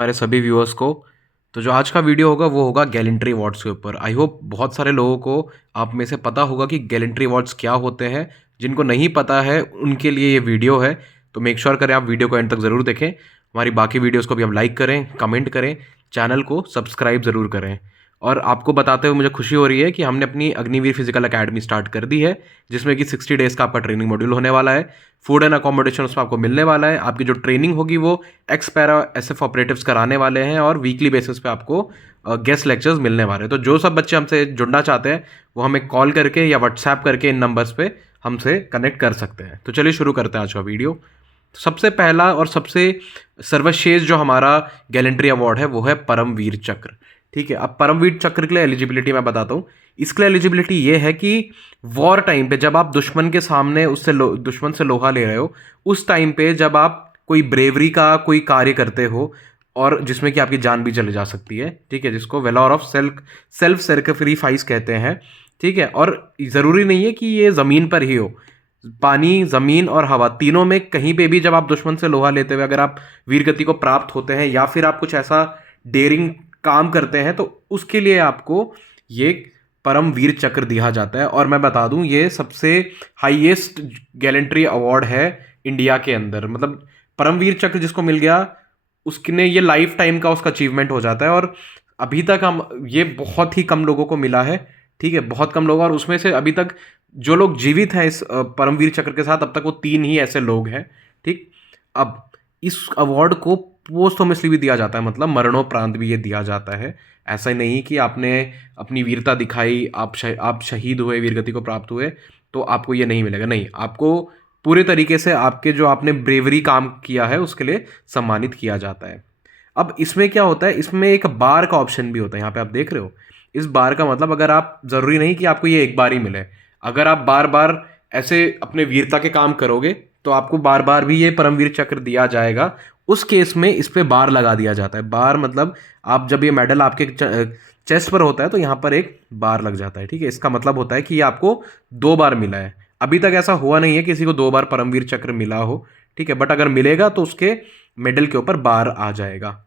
हमारे सभी व्यूअर्स को। तो जो आज का वीडियो होगा वो होगा गैलेंट्री अवार्ड्स के ऊपर। आई होप बहुत सारे लोगों को आप में से पता होगा कि गैलेंट्री अवार्ड्स क्या होते हैं। जिनको नहीं पता है उनके लिए ये वीडियो है, तो मेक श्योर करें आप वीडियो को एंड तक ज़रूर देखें। हमारी बाकी वीडियोस को भी आप लाइक करें, कमेंट करें, चैनल को सब्सक्राइब ज़रूर करें। और आपको बताते हुए मुझे खुशी हो रही है कि हमने अपनी अग्निवीर फिजिकल एकेडमी स्टार्ट कर दी है, जिसमें कि 60 डेज़ का आपका ट्रेनिंग मॉड्यूल होने वाला है। फूड एंड अकोमोडेशन उसमें आपको मिलने वाला है। आपकी जो ट्रेनिंग होगी वो एक्स पैरा एसएफ ऑपरेटिव्स कराने वाले हैं और वीकली बेसिस पे आपको गेस्ट लेक्चर्स मिलने वाले हैं। तो जो सब बच्चे हमसे जुड़ना चाहते हैं वो हमें कॉल करके या व्हाट्सएप करके इन नंबर्स पे हमसे कनेक्ट कर सकते हैं। तो चलिए शुरू करते हैं आज का वीडियो। सबसे पहला और सबसे सर्वश्रेष्ठ जो हमारा गैलेंट्री अवार्ड है वो है परमवीर चक्र। ठीक है, अब परमवीर चक्र के लिए एलिजिबिलिटी मैं बताता हूँ। इसके लिए एलिजिबिलिटी ये है कि वॉर टाइम पे जब आप दुश्मन के सामने दुश्मन से लोहा ले रहे हो, उस टाइम पे जब आप कोई ब्रेवरी का कोई कार्य करते हो और जिसमें कि आपकी जान भी चली जा सकती है, ठीक है, जिसको वेलोर ऑफ सेल्फ सेक्रीफाइस कहते हैं। ठीक है, और ज़रूरी नहीं है कि ये ज़मीन पर ही हो, पानी, ज़मीन और हवा तीनों में कहीं पे भी जब आप दुश्मन से लोहा लेते हुए अगर आप वीरगति को प्राप्त होते हैं या फिर आप कुछ ऐसा डेयरिंग काम करते हैं तो उसके लिए आपको ये परमवीर चक्र दिया जाता है। और मैं बता दूं ये सबसे हाईएस्ट गैलेंट्री अवार्ड है इंडिया के अंदर। मतलब परमवीर चक्र जिसको मिल गया उसने ये लाइफ टाइम का उसका अचीवमेंट हो जाता है। और अभी तक हम ये बहुत ही कम लोगों को मिला है। ठीक है, बहुत कम लोग, और उसमें से अभी तक जो लोग जीवित हैं इस परमवीर चक्र के साथ अब तक वो 3 ही ऐसे लोग हैं। ठीक, अब इस अवार्ड को पोस्टहुमसली भी दिया जाता है, मतलब मरणोपरांत भी ये दिया जाता है। ऐसा नहीं कि आपने अपनी वीरता दिखाई, आप शहीद हुए, वीरगति को प्राप्त हुए तो आपको ये नहीं मिलेगा। नहीं, आपको पूरे तरीके से आपके जो आपने ब्रेवरी काम किया है उसके लिए सम्मानित किया जाता है। अब इसमें क्या होता है, इसमें एक बार का ऑप्शन भी होता है। यहाँ पे आप देख रहे हो, इस बार का मतलब अगर आप, ज़रूरी नहीं कि आपको ये एक बार ही मिले, अगर आप बार बार ऐसे अपने वीरता के काम करोगे तो आपको बार बार भी ये परमवीर चक्र दिया जाएगा। उस केस में इस पे बार लगा दिया जाता है। बार मतलब आप जब ये मेडल आपके चेस्ट पर होता है तो यहाँ पर एक बार लग जाता है। ठीक है, इसका मतलब होता है कि ये आपको 2 बार मिला है। अभी तक ऐसा हुआ नहीं है किसी को 2 बार परमवीर चक्र मिला हो। ठीक है, बट अगर मिलेगा तो उसके मेडल के ऊपर बार आ जाएगा।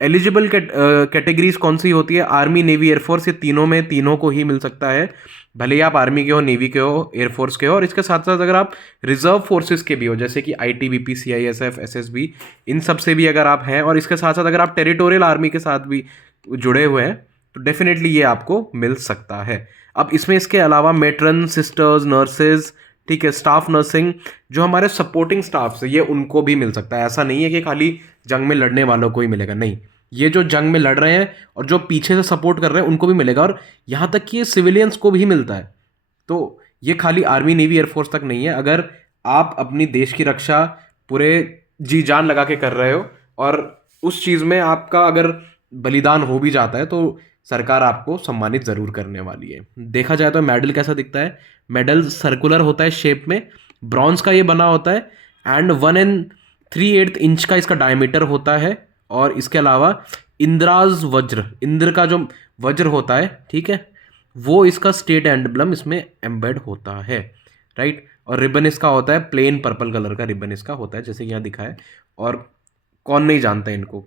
एलिजिबल कैटेगरीज कौन सी होती है? आर्मी, नेवी, एयरफोर्स, ये तीनों में तीनों को ही मिल सकता है। भले ही आप आर्मी के हो, नेवी के हो, एयरफोर्स के हो, और इसके साथ साथ अगर आप रिजर्व फोर्सेस के भी हो, जैसे कि आईटीबीपी, सीआईएसएफ, एसएसबी, इन सब से भी अगर आप हैं, और इसके साथ साथ अगर आप टेरिटोरियल आर्मी के साथ भी जुड़े हुए हैं तो डेफिनेटली ये आपको मिल सकता है। अब इसमें इसके अलावा मेट्रन, सिस्टर्स, नर्सेज, ठीक है, स्टाफ नर्सिंग, जो हमारे सपोर्टिंग स्टाफ है, ये उनको भी मिल सकता है। ऐसा नहीं है कि खाली जंग में लड़ने वालों को ही मिलेगा, नहीं, ये जो जंग में लड़ रहे हैं और जो पीछे से सपोर्ट कर रहे हैं उनको भी मिलेगा। और यहाँ तक कि ये सिविलियंस को भी मिलता है। तो ये खाली आर्मी, नेवी, एयरफोर्स तक नहीं है। अगर आप अपनी देश की रक्षा पूरे जी जान लगा के कर रहे हो और उस चीज़ में आपका अगर बलिदान हो भी जाता है तो सरकार आपको सम्मानित ज़रूर करने वाली है। देखा जाए तो मेडल कैसा दिखता है? मेडल सर्कुलर होता है शेप में, ब्रॉन्ज का ये बना होता है, एंड 1 3/8 इंच का इसका डायमीटर होता है। और इसके अलावा इंद्राज वज्र, इंद्र का जो वज्र होता है, ठीक है, वो इसका स्टेट एम्बलम इसमें एम्बेड होता है। राइट, और रिबन इसका होता है प्लेन पर्पल कलर का रिबन इसका होता है, जैसे यहाँ दिखा है। और कौन नहीं जानता इनको?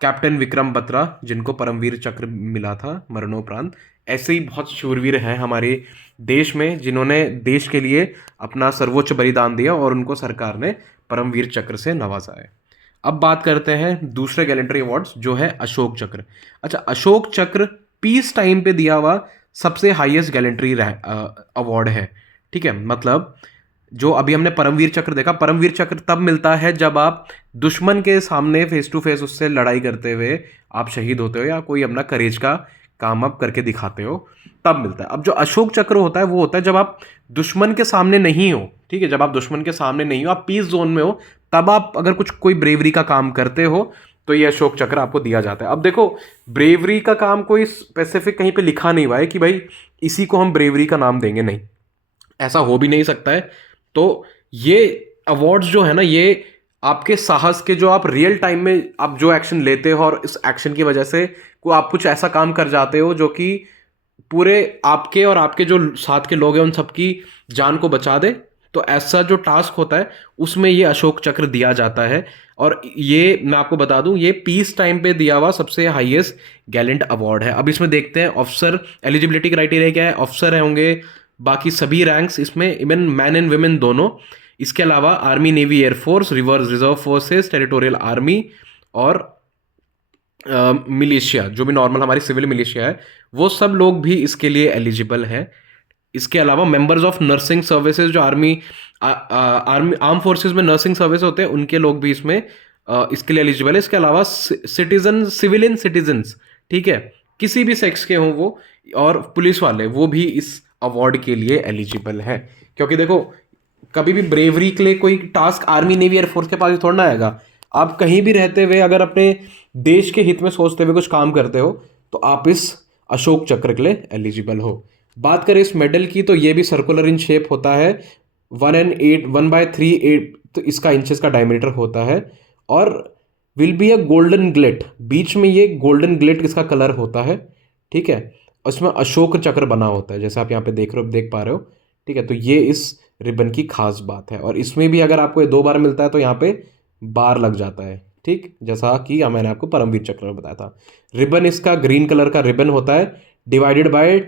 कैप्टन विक्रम बत्रा, जिनको परमवीर चक्र मिला था मरणोपरांत। ऐसे ही बहुत शूरवीर हैं हमारे देश में जिन्होंने देश के लिए अपना सर्वोच्च बलिदान दिया और उनको सरकार ने परमवीर चक्र से नवाजा है। अब बात करते हैं दूसरे गैलेंट्री अवार्ड्स, जो है अशोक चक्र। अच्छा, अशोक चक्र पीस टाइम पे दिया हुआ सबसे हाईएस्ट गैलेंट्री अवार्ड है। ठीक है, मतलब जो अभी हमने परमवीर चक्र देखा, परमवीर चक्र तब मिलता है जब आप दुश्मन के सामने फेस टू फेस उससे लड़ाई करते हुए आप शहीद होते हो या कोई अपना करेज का काम आप करके दिखाते हो, तब मिलता है। अब जो अशोक चक्र होता है वो होता है जब आप दुश्मन के सामने नहीं हो। ठीक है, जब आप दुश्मन के सामने नहीं हो, आप पीस जोन में हो, तब आप अगर कुछ कोई ब्रेवरी का काम करते हो तो ये अशोक चक्र आपको दिया जाता है। अब देखो, ब्रेवरी का काम कोई स्पेसिफिक कहीं पे लिखा नहीं हुआ है कि भाई इसी को हम ब्रेवरी का नाम देंगे, नहीं, ऐसा हो भी नहीं सकता है। तो ये अवार्ड्स जो है ना, ये आपके साहस के, जो आप रियल टाइम में आप जो एक्शन लेते हो और इस एक्शन की वजह से को आप कुछ ऐसा काम कर जाते हो जो कि पूरे आपके और आपके जो साथ के लोग हैं उन सबकी जान को बचा दे, तो ऐसा जो टास्क होता है उसमें ये अशोक चक्र दिया जाता है। और ये मैं आपको बता दूं, ये पीस टाइम पे दिया हुआ सबसे हाईएस्ट गैलेंट अवार्ड है। अब इसमें देखते हैं ऑफिसर एलिजिबिलिटी क्राइटेरिया क्या है। ऑफिसर होंगे, बाकी सभी रैंक्स इसमें, इवन मैन एंड वुमेन दोनों। इसके अलावा army, navy, air force, reserve forces, territorial army और मिलिशिया, जो भी नॉर्मल हमारी सिविल मिलिशिया है, वो सब लोग भी इसके लिए एलिजिबल है। इसके अलावा मेंबर्स ऑफ नर्सिंग सर्विसेज, जो आर्मी आर्म फोर्सेस में नर्सिंग सर्विस होते हैं, उनके लोग भी इसमें इसके लिए एलिजिबल है। इसके अलावा सिटीजन, सिविलियन सिटीजन्स, ठीक है, किसी भी सेक्स के हों वो, और पुलिस वाले, वो भी इस अवार्ड के लिए एलिजिबल है। क्योंकि देखो, कभी भी ब्रेवरी के लिए कोई टास्क आर्मी, नेवी, एयरफोर्स के पास थोड़ा ना आएगा। आप कहीं भी रहते हुए अगर अपने देश के हित में सोचते हुए कुछ काम करते हो तो आप इस अशोक चक्र के लिए एलिजिबल हो। बात करें इस मेडल की, तो ये भी सर्कुलर इन शेप होता है, 1/3 तो इसका इंचेस का डायमीटर होता है, और will be a golden glit, बीच में ये गोल्डन ग्लिट इसका कलर होता है, ठीक है। और इसमें अशोक चक्र बना होता है, जैसे आप यहाँ पे देख पा रहे हो, ठीक है। तो ये इस रिबन की खास बात है। और इसमें भी अगर आपको ये 2 बार मिलता है तो यहाँ पे बार लग जाता है, ठीक, जैसा कि मैंने आपको परमवीर चक्र में बताया था। रिबन इसका ग्रीन कलर का रिबन होता है, divided by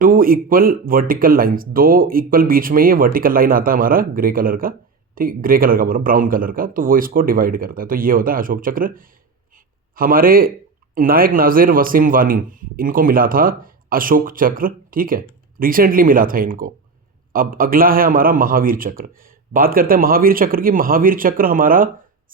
2 equal vertical lines, 2 equal, बीच में ये वर्टिकल लाइन आता है हमारा ग्रे कलर का, ठीक, ग्रे कलर का बोला, ब्राउन कलर का, तो वो इसको डिवाइड करता है। तो ये होता है अशोक चक्र। हमारे नायक नाजिर वसीम वानी, इनको मिला था अशोक चक्र, ठीक है, रिसेंटली मिला था इनको। अब अगला है हमारा महावीर चक्र। बात करते हैं महावीर चक्र की। महावीर चक्र हमारा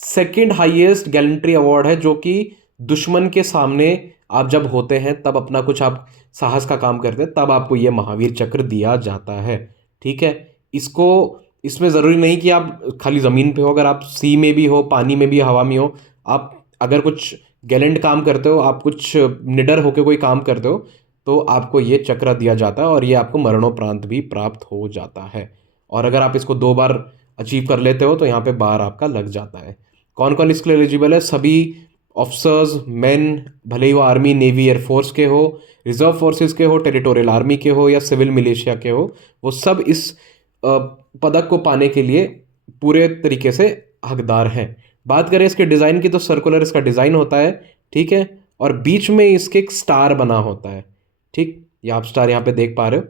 सेकंड हाईएस्ट गैलेंट्री अवार्ड है, जो कि दुश्मन के सामने आप जब होते हैं, तब अपना कुछ आप साहस का काम करते हैं, तब आपको यह महावीर चक्र दिया जाता है, ठीक है। इसको, इसमें ज़रूरी नहीं कि आप खाली ज़मीन पे हो, अगर आप सी में भी हो, पानी में भी, हवा में हो, आप अगर कुछ गैलेंट काम करते हो, आप कुछ निडर होकर कोई काम करते हो, तो आपको ये चक्र दिया जाता है, और ये आपको मरणोपरांत भी प्राप्त हो जाता है। और अगर आप इसको 2 बार अचीव कर लेते हो तो यहाँ पे बार आपका लग जाता है। कौन कौन इसके लिए एलिजिबल है? सभी ऑफिसर्स, मेन, भले ही वो आर्मी, नेवी, एयरफोर्स के हो, रिजर्व फोर्सेस के हो, टेरिटोरियल आर्मी के हो, या सिविल मिलिशिया के हो, वो सब इस पदक को पाने के लिए पूरे तरीके से हकदार हैं। बात करें इसके डिज़ाइन की, तो सर्कुलर इसका डिज़ाइन होता है, ठीक है, और बीच में इसके एक स्टार बना होता है, ठीक, ये आप स्टार यहाँ पे देख पा रहे हो,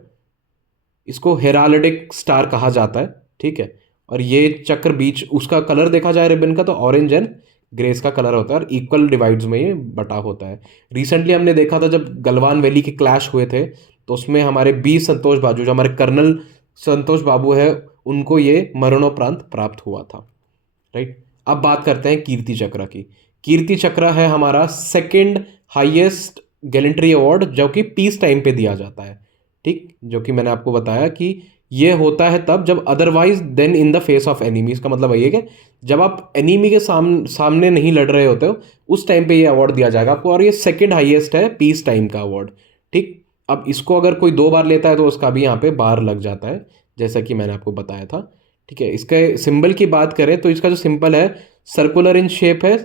इसको हेराल्डिक स्टार कहा जाता है, ठीक है। और ये चक्र, बीच उसका कलर देखा जाए रिबन का, तो ऑरेंज एंड ग्रे इसका कलर होता है, और इक्वल डिवाइड्स में ये बटा होता है। रिसेंटली हमने देखा था जब गलवान वैली के क्लैश हुए थे, तो उसमें हमारे बी संतोष बाबू, जो हमारे कर्नल संतोष बाबू है, उनको ये मरणोपरांत प्राप्त हुआ था, राइट। अब बात करते हैं कीर्ति चक्र की। कीर्ति चक्र है हमारा सेकंड हाईएस्ट गैलेंट्री अवार्ड, जो कि पीस टाइम पे दिया जाता है, ठीक, जो कि मैंने आपको बताया कि ये होता है तब जब otherwise then in the face of enemy. इसका मतलब ये है कि जब आप एनिमी के सामने नहीं लड़ रहे होते हो, उस टाइम पे ये अवार्ड दिया जाएगा आपको, और ये सेकंड हाईएस्ट है पीस टाइम का अवार्ड, ठीक। अब इसको अगर कोई 2 बार लेता है तो उसका भी यहाँ पे बार लग जाता है, जैसा कि मैंने आपको बताया था, ठीक है। इसके सिंबल की बात करें तो इसका जो सिंबल है सर्कुलर इन शेप है,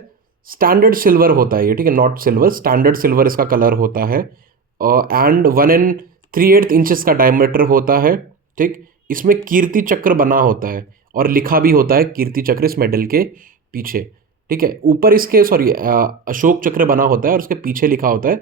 स्टैंडर्ड सिल्वर होता है ये, ठीक है, नॉट सिल्वर, स्टैंडर्ड सिल्वर इसका कलर होता है, एंड 1 3/8 इंचेस का डायमीटर होता है, ठीक। इसमें कीर्ति चक्र बना होता है और लिखा भी होता है कीर्ति चक्र इस मेडल के पीछे, ठीक है। ऊपर इसके अशोक चक्र बना होता है और उसके पीछे लिखा होता है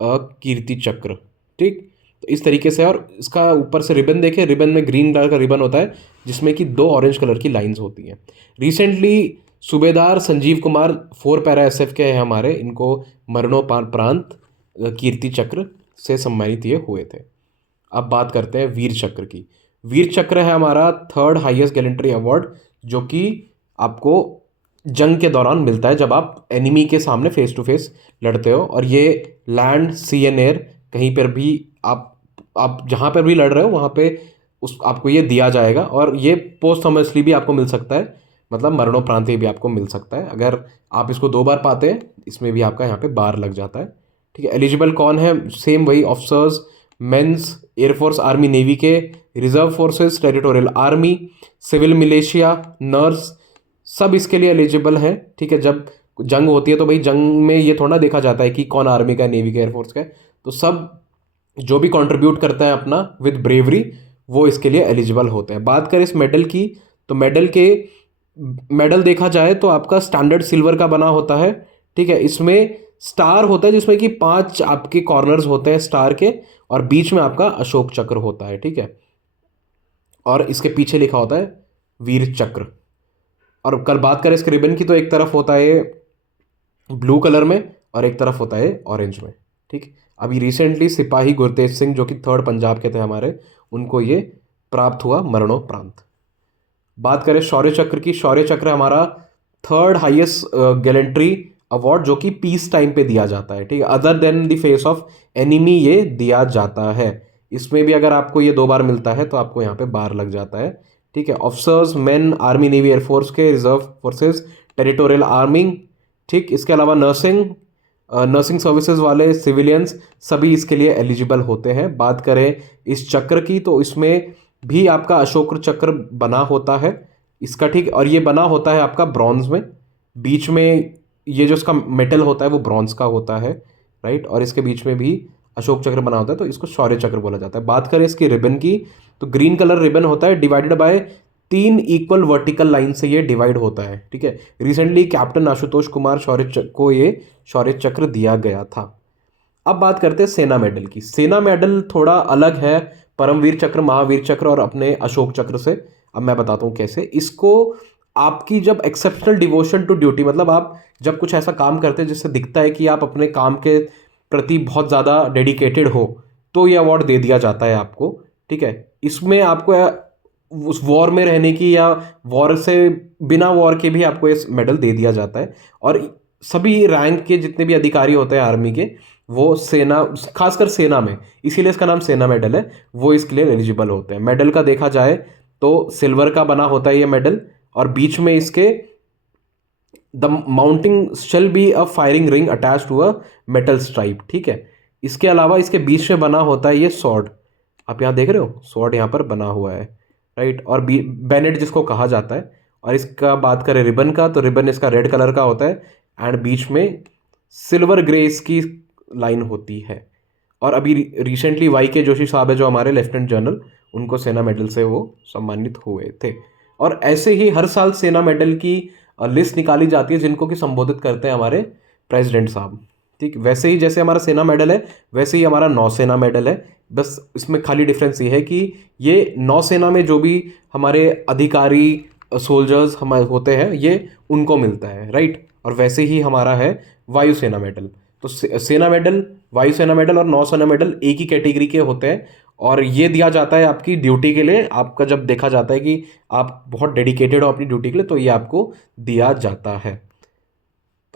कीर्ति चक्र, ठीक। तो इस तरीके से, और इसका ऊपर से रिबन देखें, रिबन में ग्रीन कलर का रिबन होता है, जिसमें कि 2 ऑरेंज कलर की लाइंस होती हैं। रिसेंटली सूबेदार संजीव कुमार 4 पैरा SF के हैं हमारे, इनको मरणोपरांत कीर्ति चक्र से सम्मानित ये हुए थे। अब बात करते हैं वीर चक्र की। वीर चक्र है हमारा थर्ड हाईएस्ट गैलेंट्री अवार्ड, जो कि आपको जंग के दौरान मिलता है, जब आप एनिमी के सामने फेस टू फेस लड़ते हो, और ये लैंड, सी एंड एयर, कहीं पर भी आप जहाँ पर भी लड़ रहे हो वहाँ पे आपको ये दिया जाएगा। और ये पोस्टहमसली भी आपको मिल सकता है, मतलब मरणोपरांत भी आपको मिल सकता है। अगर आप इसको 2 बार पाते हैं, इसमें भी आपका यहाँ पे बार लग जाता है, ठीक है। एलिजिबल कौन है? सेम वही officers, mens, air force, army, navy के, reserve forces, territorial army, civil militia, nurse, सब इसके लिए एलिजिबल हैं, ठीक है। जब जंग होती है तो भाई जंग में ये थोड़ा देखा जाता है कि कौन आर्मी का, नेवी का, एयरफोर्स का है, तो सब जो भी कंट्रीब्यूट करता है अपना विद ब्रेवरी, वो इसके लिए एलिजिबल होते हैं। बात करें इस मेडल की, तो मेडल देखा जाए तो आपका स्टैंडर्ड सिल्वर का बना होता है, ठीक है। इसमें स्टार होता है जिसमें कि 5 आपके कॉर्नर्स होते हैं स्टार के, और बीच में आपका अशोक चक्र होता है, ठीक है। और इसके पीछे लिखा होता है वीर चक्र। और कल बात करें इसके रिबन की, तो एक तरफ होता है ब्लू कलर में और एक तरफ होता है ऑरेंज में, ठीक। अभी रिसेंटली सिपाही गुरतेज सिंह जो कि 3rd पंजाब के थे हमारे, उनको ये प्राप्त हुआ मरणोपरांत। बात करें शौर्य चक्र की, शौर्य चक्र हमारा 3rd हाईएस्ट गैलेंट्री अवार्ड जो कि पीस टाइम पे दिया जाता है, ठीक है। Other than the face of enemy ये दिया जाता है। इसमें भी अगर आपको ये 2 बार मिलता है तो आपको यहाँ पे बार लग जाता है, ठीक है। Officers, main, army, navy, air force के, रिजर्व फोर्सेस, टेरिटोरियल आर्मी, ठीक। इसके अलावा नर्सिंग सर्विसेज वाले, सिविलियंस, सभी इसके लिए एलिजिबल होते हैं। बात करें इस चक्र की, तो इसमें भी आपका अशोक चक्र बना होता है इसका, ठीक। और ये बना होता है आपका ब्रॉन्ज में, बीच में ये जो इसका मेटल होता है वो ब्रॉन्ज का होता है, राइट। और इसके बीच में भी अशोक चक्र बना होता है, तो इसको शौर्य चक्र बोला जाता है। बात करें इसकी रिबन की, तो ग्रीन कलर रिबन होता है, divided bye 3 equal vertical line से ये डिवाइड होता है, ठीक है। रिसेंटली कैप्टन आशुतोष कुमार को ये शौर्य चक्र दिया गया था। अब बात करते हैं सेना मेडल की। सेना मेडल थोड़ा अलग है परमवीर चक्र, महावीर चक्र और अपने अशोक चक्र से। अब मैं बताता हूँ कैसे। इसको आपकी जब एक्सेप्शनल डिवोशन टू ड्यूटी, मतलब आप जब कुछ ऐसा काम करते हैं जिससे दिखता है कि आप अपने काम के प्रति बहुत ज़्यादा डेडिकेटेड हो, तो ये अवार्ड दे दिया जाता है आपको, ठीक है। इसमें आपको उस वॉर में रहने की या वॉर से बिना वॉर के भी आपको ये मेडल दे दिया जाता है। और सभी रैंक के जितने भी अधिकारी होते हैं आर्मी के, वो सेना, खासकर सेना में, इसीलिए इसका नाम सेना मेडल है, वो इसके लिए एलिजिबल होते हैं। मेडल का देखा जाए तो सिल्वर का बना होता है ये मेडल, और बीच में इसके the mounting shell be a firing ring attach to a metal stripe, ठीक है। इसके अलावा इसके बीच में बना होता है ये सॉर्ड, आप यहाँ देख रहे हो सॉर्ड यहाँ पर बना हुआ है, राइट। और बेनेट जिसको कहा जाता है। और इसका बात करें रिबन का, तो रिबन इसका रेड कलर का होता है एंड बीच में सिल्वर ग्रे इसकी लाइन होती है। और अभी रिसेंटली वाई के जोशी साहब है जो हमारे लेफ्टिनेंट जनरल, उनको सेना मेडल से वो सम्मानित हुए थे। और ऐसे ही हर साल सेना मेडल की लिस्ट निकाली जाती है जिनको कि संबोधित करते हैं हमारे प्रेसिडेंट साहब, ठीक। वैसे ही जैसे हमारा सेना मेडल है, वैसे ही हमारा नौसेना मेडल है। बस इसमें खाली डिफरेंस ये है कि ये नौसेना में जो भी हमारे अधिकारी सोल्जर्स हमारे होते हैं ये उनको मिलता है, राइट। और वैसे ही हमारा है वायुसेना मेडल। तो सेना मेडल, वायुसेना मेडल और नौसेना मेडल एक ही कैटेगरी के होते हैं, और ये दिया जाता है आपकी ड्यूटी के लिए। आपका जब देखा जाता है कि आप बहुत डेडिकेटेड हो अपनी ड्यूटी के लिए, तो ये आपको दिया जाता है।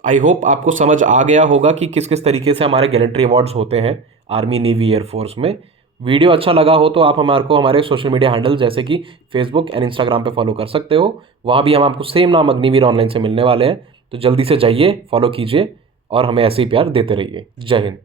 आई होप आपको समझ आ गया होगा कि किस किस तरीके से हमारे गैलेंट्री अवार्ड्स होते हैं आर्मी, नेवी, एयरफोर्स में। वीडियो अच्छा लगा हो तो आप हमारे को हमारे सोशल मीडिया हैंडल जैसे कि फेसबुक एंड इंस्टाग्राम पे फॉलो कर सकते हो। वहाँ भी हम आपको सेम नाम अग्निवीर ऑनलाइन से मिलने वाले हैं, तो जल्दी से जाइए, फॉलो कीजिए और हमें ऐसे ही प्यार देते रहिए। जय हिंद।